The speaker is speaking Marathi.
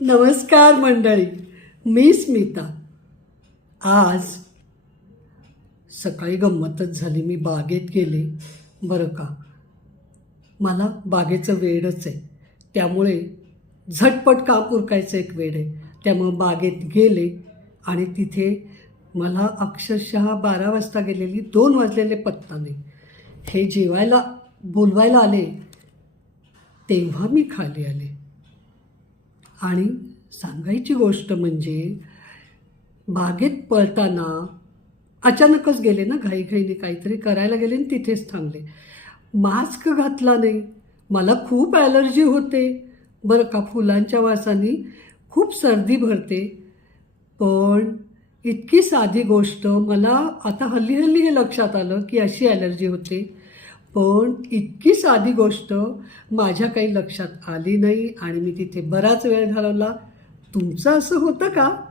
नमस्कार मंडळी मी स्मिता. आज सकाळी गंमतच झाली. मी बागेत गेले. बरं का? मला बागेचं वेडच आहे. त्यामुळे झटपट काम उरकायचं एक वेड आहे. त्यामुळं बागेत गेले आणि तिथे मला अक्षरशः बारा वाजता गेलेली दोन वाजलेले पत्ताने हे जेवायला बोलवायला आले तेव्हा मी खाली आले. आणि सांगायची गोष्ट म्हणजे बागेत पळताना अचानकच गेले ना घाईघाईने काहीतरी करायला गेले आणि तिथेच थांबले. मास्क घातला नाही. मला खूप ॲलर्जी होते. बरं का फुलांच्या वासाने खूप सर्दी भरते. पण इतकी साधी गोष्ट मला आता हल्ली हल्ली हे लक्षात आलं की अशी ॲलर्जी होते. पण इतकी साधी गोष्ट माझ्या काही लक्षात आली नाही आणि मी तिथे बराच वेळ घालवला. तुमचं असं होतं का?